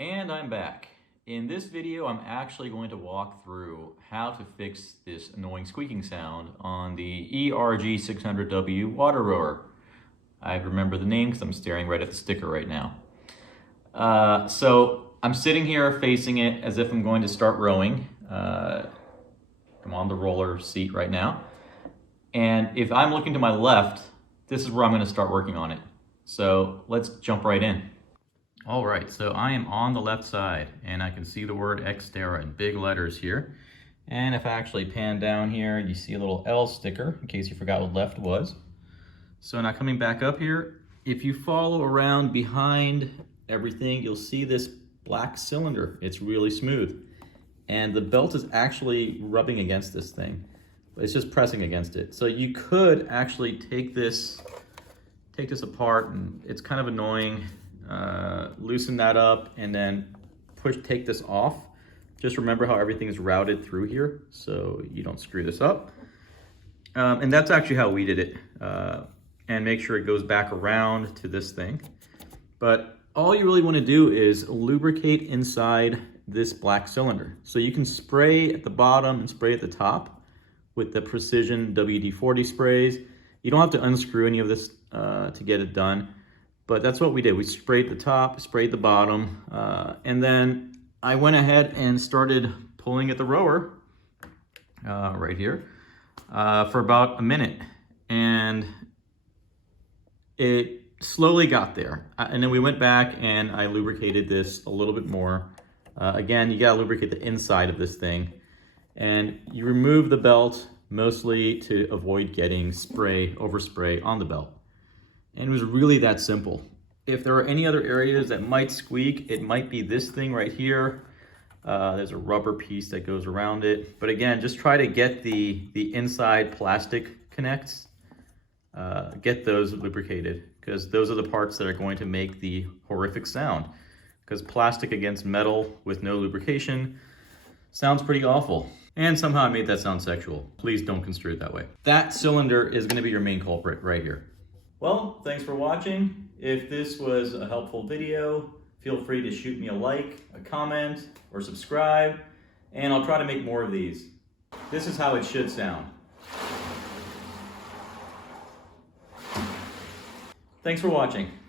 And I'm back. In this video, I'm actually going to walk through how to fix this annoying squeaking sound on the ERG600W water rower. I remember the name because I'm staring right at the sticker right now. So I'm sitting here facing it as if I'm going to start rowing. I'm on the roller seat right now. And if I'm looking to my left, this is where I'm going to start working on it. So let's jump right in. All right, so I am on the left side and I can see the word Xterra in big letters here. And if I actually pan down here, you see a little L sticker in case you forgot what left was. So now coming back up here, if you follow around behind everything, you'll see this black cylinder. It's really smooth. And the belt is actually rubbing against this thing. It's just pressing against it. So you could actually take this apart, and it's kind of annoying. Loosen that up and then take this off. Just remember how everything is routed through here so you don't screw this up. And that's actually how we did it. And make sure it goes back around to this thing. But all you really want to do is lubricate inside this black cylinder. So you can spray at the bottom and spray at the top with the Precision WD-40 sprays. You don't have to unscrew any of this to get it done. But that's what we did. We sprayed the top, sprayed the bottom, and then I went ahead and started pulling at the rower right here for about a minute. And it slowly got there. And then we went back and I lubricated this a little bit more. Again, you gotta lubricate the inside of this thing. And you remove the belt mostly to avoid getting overspray on the belt. And it was really that simple. If there are any other areas that might squeak, it might be this thing right here. There's a rubber piece that goes around it. But again, just try to get the inside plastic connects, get those lubricated, because those are the parts that are going to make the horrific sound. Because plastic against metal with no lubrication sounds pretty awful. And somehow I made that sound sexual. Please don't construe it that way. That cylinder is going to be your main culprit right here. Well, thanks for watching. If this was a helpful video, feel free to shoot me a like, a comment, or subscribe, and I'll try to make more of these. This is how it should sound. Thanks for watching.